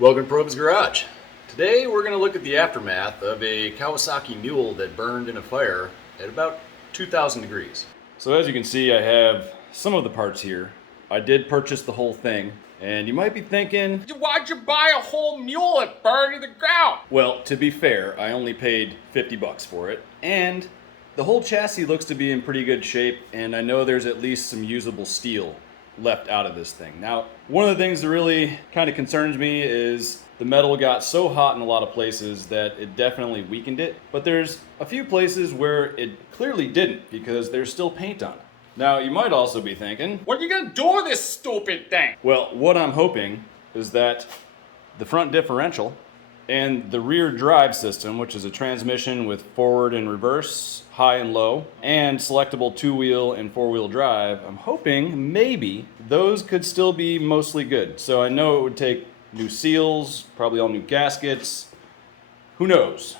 Welcome to Probe's Garage. Today we're going to look at the aftermath of a Kawasaki Mule that burned in a fire at about 2,000 degrees. So as you can see, I have some of the parts here. I did purchase the whole thing, and you might be thinking, why'd you buy a whole mule that burned to the ground? well, to be fair, I only paid 50 bucks for it, and the whole chassis looks to be in pretty good shape, and I know there's at least some usable steel left out of this thing. Now, one of the things that really kind of concerns me is the metal got so hot in a lot of places that it definitely weakened it, but there's a few places where it clearly didn't because there's still paint on it. Now, you might also be thinking, What are you gonna do with this stupid thing? well, what I'm hoping is that the front differential and the rear drive system, which is a transmission with forward and reverse, high and low, and selectable two-wheel and four-wheel drive, I'm hoping maybe those could still be mostly good. So I know it would take new seals, probably all new gaskets. Who knows?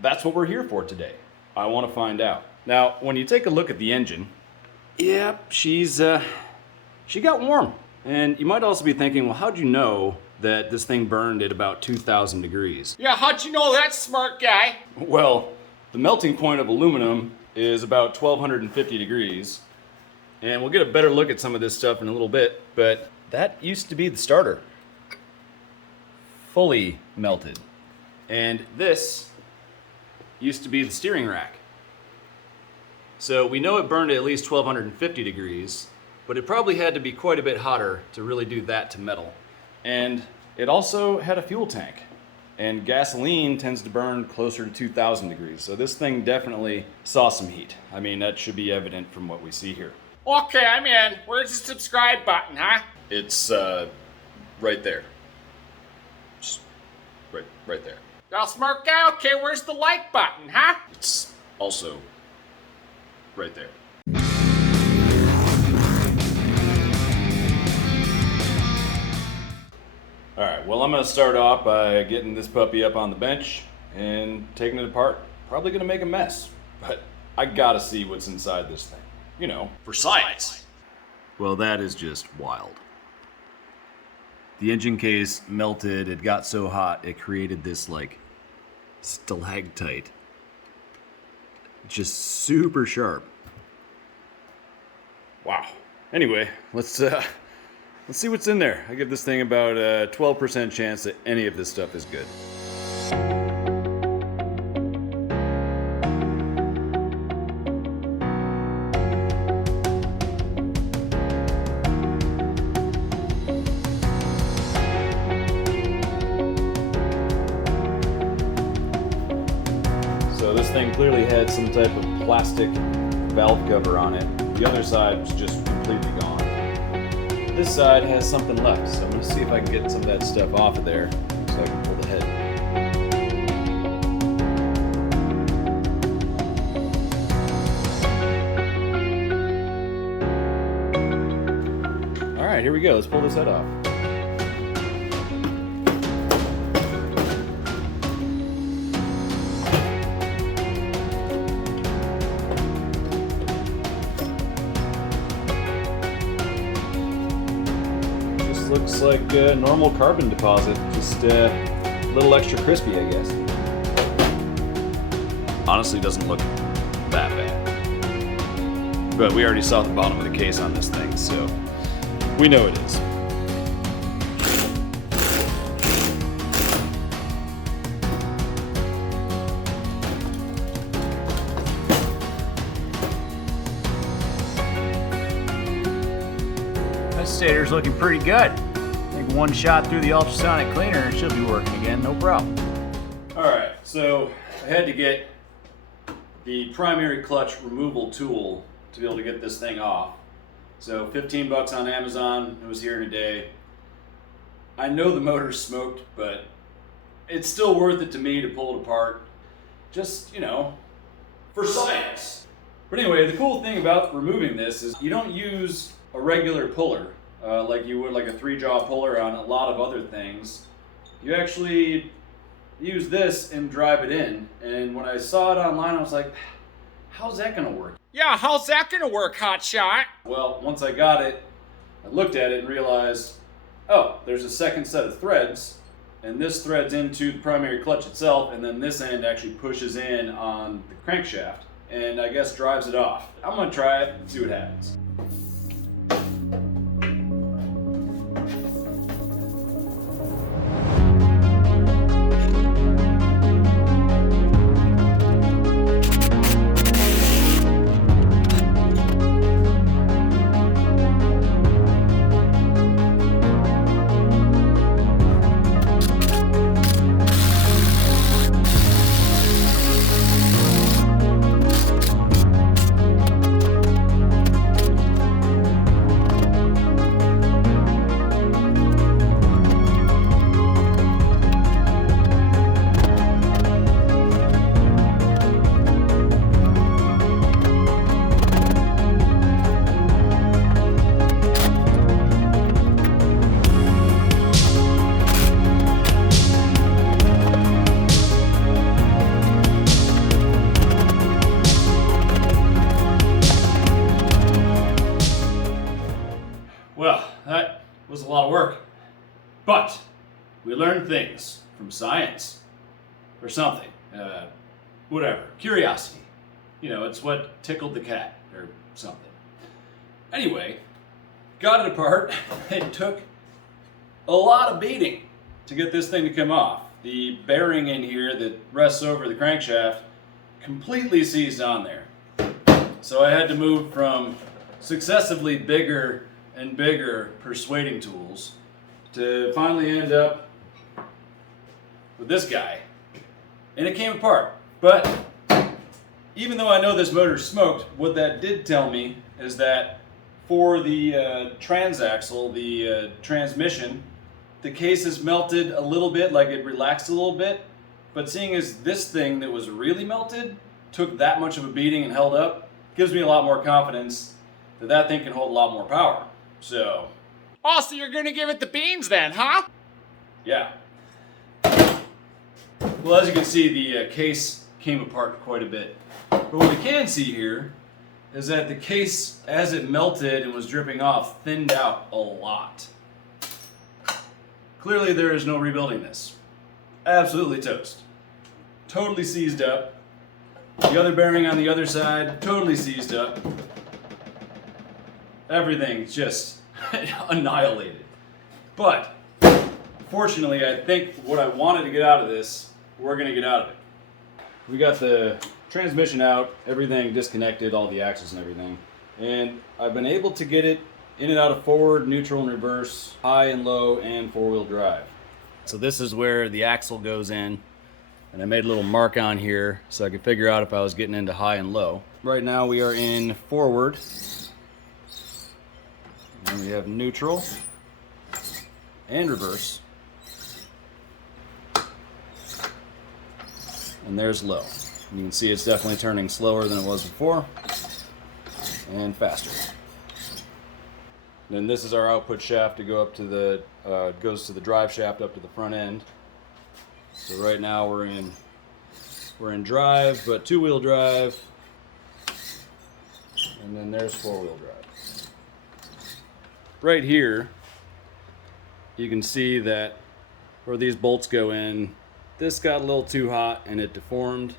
That's what we're here for today. I want to find out. Now, when you take a look at the engine, yeah, she got warm. And you might also be thinking, well, how'd you know that this thing burned at about 2,000 degrees? Yeah, how'd you know that, smart guy? Well, the melting point of aluminum is about 1,250 degrees. And we'll get a better look at some of this stuff in a little bit, but that used to be the starter. Fully melted. And this used to be the steering rack. So we know it burned at least 1,250 degrees, but it probably had to be quite a bit hotter to really do that to metal. And it also had a fuel tank. And gasoline tends to burn closer to 2,000 degrees. So this thing definitely saw some heat. I mean, that should be evident from what we see here. Okay, I'm in. Where's the subscribe button, huh? It's right there. Just right there. Now, smart guy, okay, where's the like button, huh? It's also right there. All right, well, I'm gonna start off by getting this puppy up on the bench and taking it apart. Probably gonna make a mess, but I gotta see what's inside this thing. You know, for science. Well, that is just wild. The engine case melted, it got so hot, it created this like stalactite. Just super sharp. Wow. Anyway, let's see what's in there. I give this thing about a 12% chance that any of this stuff is good. So this thing clearly had some type of plastic valve cover on it. The other side was just completely gone. This side has something left, so I'm going to see if I can get some of that stuff off of there so I can pull the head. Alright, here we go. Let's pull this head off. Looks like a normal carbon deposit, just a little extra crispy, I guess. Honestly, doesn't look that bad. But we already saw the bottom of the case on this thing, so we know it is. This stator's looking pretty good. I think one shot through the ultrasonic cleaner and she'll be working again, no problem. Alright, so I had to get the primary clutch removal tool to be able to get this thing off. So 15 bucks on Amazon, it was here in a day. I know the motor's smoked, but it's still worth it to me to pull it apart. Just, you know, for science. But anyway, the cool thing about removing this is you don't use a regular puller like you would like a 3-jaw puller on a lot of other things. You actually use this and drive it in. And when I saw it online, I was like, how's that gonna work? Yeah, how's that gonna work, hotshot? Well, once I got it, I looked at it and realized, oh, there's a second set of threads and this threads into the primary clutch itself, and then this end actually pushes in on the crankshaft, and I guess drives it off. I'm gonna try it and see what happens. Well, that was a lot of work, but we learned things from science, or something, whatever, curiosity. You know, it's what tickled the cat, or something. Anyway, got it apart. It took a lot of beating to get this thing to come off. The bearing in here that rests over the crankshaft completely seized on there. So I had to move from successively bigger and bigger persuading tools to finally end up with this guy. And it came apart. But even though I know this motor smoked, what that did tell me is that for the transaxle, the transmission, the case is melted a little bit, like it relaxed a little bit. But seeing as this thing that was really melted took that much of a beating and held up, gives me a lot more confidence that that thing can hold a lot more power. So, Oh, so you're gonna give it the beans then, huh? yeah. Well, as you can see, the case came apart quite a bit. But what we can see here is that the case, as it melted and was dripping off, thinned out a lot. Clearly, there is no rebuilding this. Absolutely toast. Totally seized up. The other bearing on the other side, totally seized up. Everything's just annihilated. But fortunately, I think what I wanted to get out of this, we're gonna get out of it. We got the transmission out, everything disconnected, all the axles and everything. And I've been able to get it in and out of forward, neutral and reverse, high and low, and four-wheel drive. So this is where the axle goes in. And I made a little mark on here so I could figure out if I was getting into high and low. Right now we are in forward. And we have neutral and reverse. And there's low. You can see it's definitely turning slower than it was before and faster. Then this is our output shaft to go up to the, goes to the drive shaft up to the front end. So right now we're in drive, but two-wheel drive. And then there's four-wheel drive. Right here, you can see that where these bolts go in, this got a little too hot and it deformed.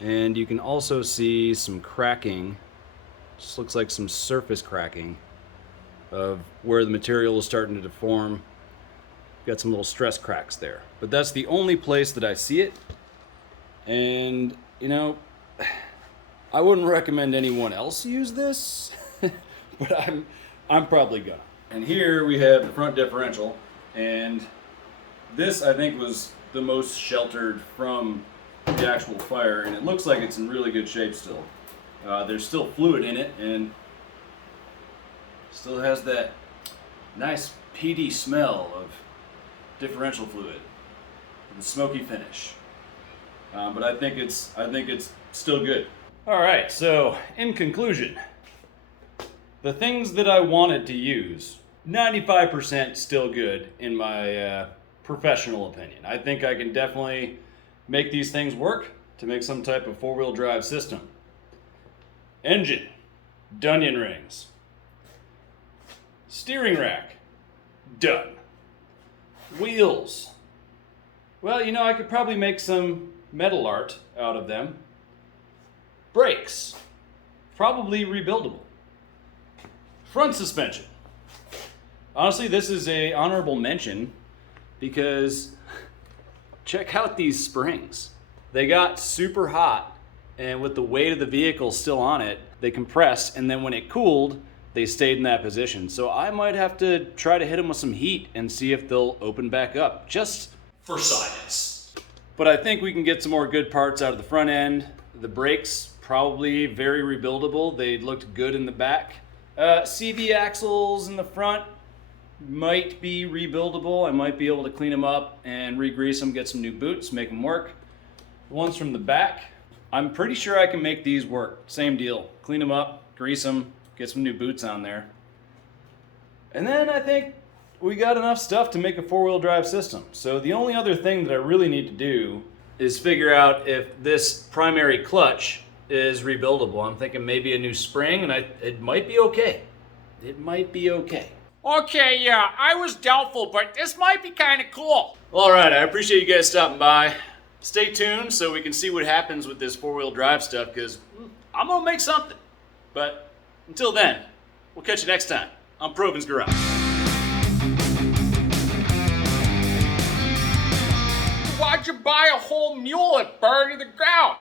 And you can also see some cracking, just looks like some surface cracking of where the material is starting to deform. Got some little stress cracks there. But that's the only place that I see it. And, you know, I wouldn't recommend anyone else use this, but I'm probably gonna. And here we have the front differential, and this I think was the most sheltered from the actual fire, and it looks like it's in really good shape still. There's still fluid in it, and still has that nice peaty smell of differential fluid, the smoky finish. But I think it's still good. All right, so in conclusion, the things that I wanted to use, 95% still good in my professional opinion. I think I can definitely make these things work to make some type of four-wheel drive system. Engine, Dunyan rings. Steering rack, done. Wheels. Well, you know, I could probably make some metal art out of them. Brakes. Probably rebuildable. Front suspension. Honestly, this is a honorable mention because check out these springs. They got super hot, and with the weight of the vehicle still on it, they compressed, and then when it cooled, they stayed in that position. So I might have to try to hit them with some heat and see if they'll open back up, just for science. But I think we can get some more good parts out of the front end. The brakes, probably very rebuildable. They looked good in the back. CV axles in the front might be rebuildable. I might be able to clean them up and re-grease them, get some new boots, make them work. The ones from the back, I'm pretty sure I can make these work. Same deal. Clean them up, grease them, get some new boots on there. And then I think we got enough stuff to make a four-wheel drive system. So the only other thing that I really need to do is figure out if this primary clutch is rebuildable. I'm thinking maybe a new spring, and it might be okay. It might be okay. Okay, yeah, I was doubtful, but this might be kind of cool. All right, I appreciate you guys stopping by. Stay tuned so we can see what happens with this four-wheel drive stuff, because I'm gonna make something. But until then, we'll catch you next time on Proven's Garage. Why'd you buy a whole mule? It burned to the ground.